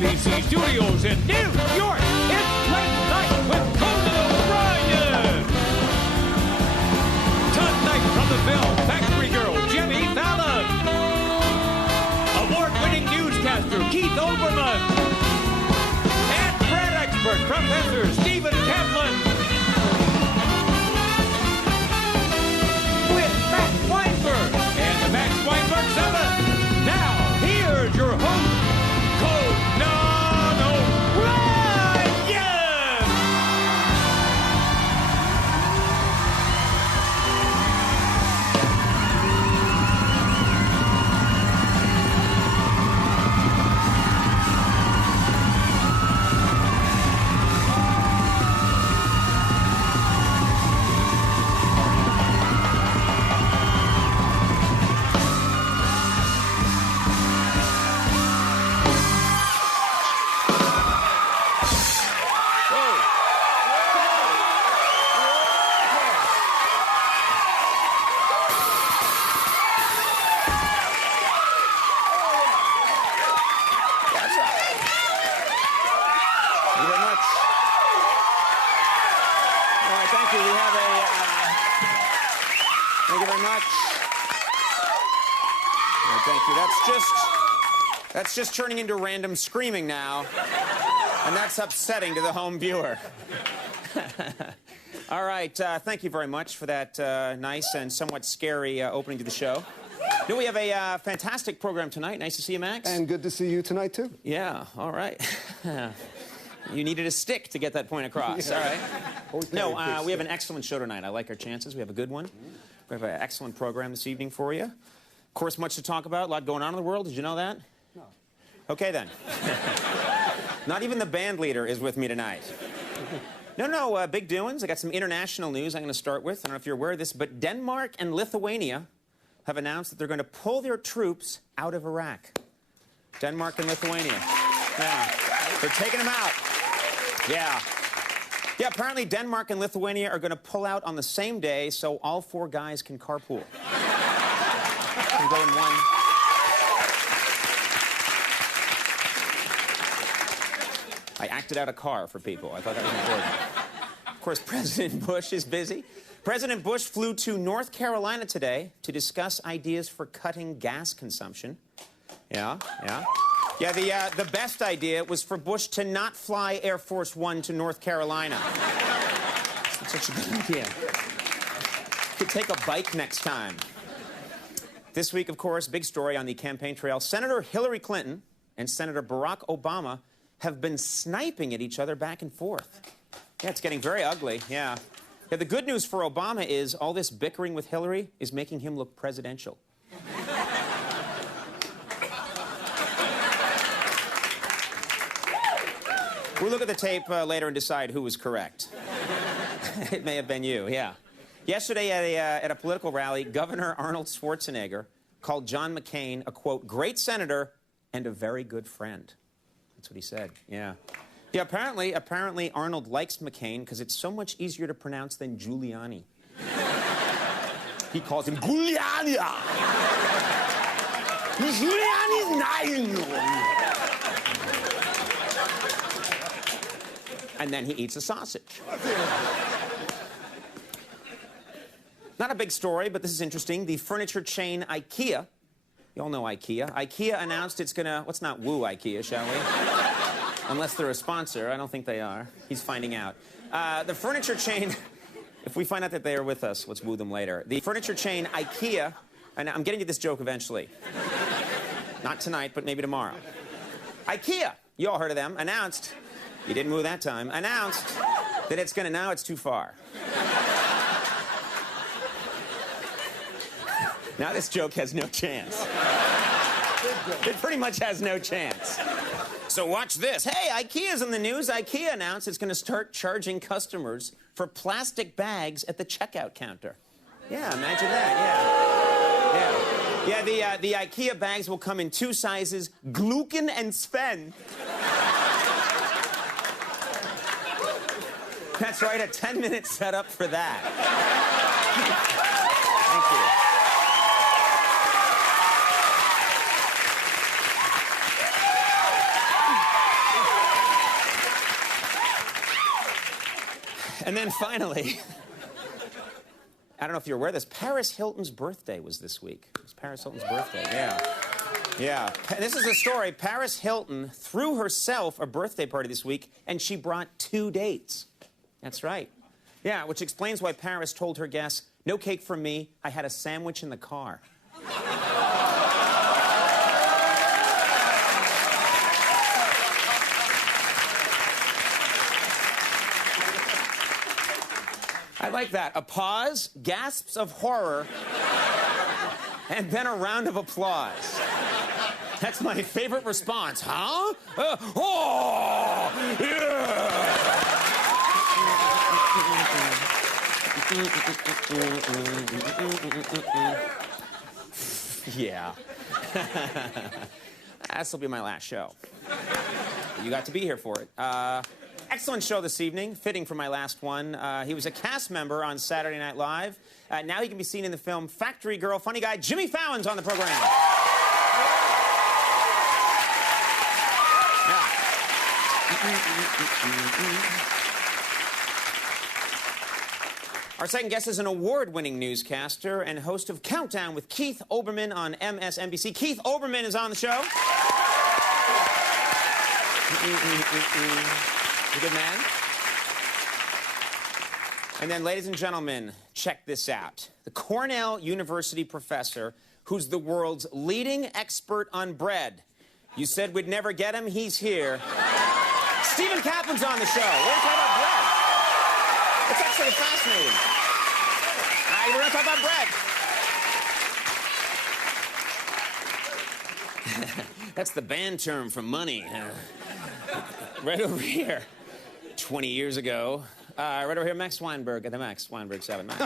NBC Studios in New York. It's Late Night with Conan O'Brien. Tonight from the film Factory Girl, Jimmy Fallon. Award-winning newscaster Keith Olbermann. And bread expert Professor Stephen Kaplan. With Max Weinberg and the Max Weinberg Summit. Now, here's your host, Conan O'Brien! That's just turning into random screaming now, and that's upsetting to the home viewer. All right, thank you very much for that nice and somewhat scary opening to the show. No, we have a fantastic program tonight. Nice to see you, Max. And good to see you tonight, too. Yeah, all right. You needed a stick to get that point across, all right? No, we have an excellent show tonight. I like our chances. We have a good one. We have an excellent program this evening for you. Of course, much to talk about, a lot going on in the world. Did you know that? No. Okay, then. Not even the band leader is with me tonight. No, big doings. I got some international news I'm going to start with. I don't know if you're aware of this, but Denmark and Lithuania have announced that they're going to pull their troops out of Iraq. Denmark and Lithuania. Yeah. They're taking them out. Yeah. Yeah, apparently Denmark and Lithuania are going to pull out on the same day so all four guys can carpool. Can go in one. I acted out a car for people. I thought that was important. Of course, President Bush is busy. President Bush flew to North Carolina today to discuss ideas for cutting gas consumption. Yeah. Yeah, the best idea was for Bush to not fly Air Force One to North Carolina. That's such a good idea. Could take a bike next time. This week, of course, big story on the campaign trail. Senator Hillary Clinton and Senator Barack Obama have been sniping at each other back and forth. Yeah, it's getting very ugly, yeah. Yeah, the good news for Obama is all this bickering with Hillary is making him look presidential. We'll look at the tape later and decide who was correct. It may have been you, yeah. Yesterday at a political rally, Governor Arnold Schwarzenegger called John McCain a, quote, great senator and a very good friend. That's what he said, yeah. Yeah, apparently Arnold likes McCain because it's so much easier to pronounce than Giuliani. He calls him Giuliani. Giuliani's nine. And then he eats a sausage. Not a big story, but this is interesting. The furniture chain IKEA, you all know IKEA. IKEA announced it's gonna, let's not woo IKEA, shall we? Unless they're a sponsor. I don't think they are. He's finding out. The furniture chain, if we find out that they are with us, let's woo them later. The furniture chain IKEA, and I'm getting to this joke eventually. Not tonight, but maybe tomorrow. IKEA, you all heard of them, announced, you didn't woo that time, announced that it's gonna, now it's too far. Now this joke has no chance. It pretty much has no chance. So watch this. Hey, IKEA's in the news. IKEA announced it's going to start charging customers for plastic bags at the checkout counter. Yeah, imagine that, yeah. Yeah, the IKEA bags will come in two sizes, Glucken and Sven. That's right, a 10-minute setup for that. Thank you. And then finally, I don't know if you're aware of this, Paris Hilton's birthday was this week. It was Paris Hilton's birthday, yeah. Yeah. And this is a story. Paris Hilton threw herself a birthday party this week, and she brought 2 dates. That's right. Yeah, which explains why Paris told her guests, "No cake for me. I had a sandwich in the car." I like that. A pause, gasps of horror, and then a round of applause. That's my favorite response. Huh? Oh! Yeah. This will be my last show. You got to be here for it. Excellent show this evening, fitting for my last one. He was a cast member on Saturday Night Live. Now he can be seen in the film Factory Girl. Funny guy Jimmy Fallon's on the program. Our second guest is an award-winning newscaster and host of Countdown with Keith Olbermann on MSNBC. Keith Olbermann is on the show. You good man? And then, ladies and gentlemen, check this out. The Cornell University professor who's the world's leading expert on bread. You said we'd never get him? He's here. Stephen Kaplan's on the show. We're going to talk about bread. It's actually fascinating. We're going to talk about bread. That's the band term for money. Right over here. 20 years ago. Right over here, Max Weinberg at the Max Weinberg 7. Max.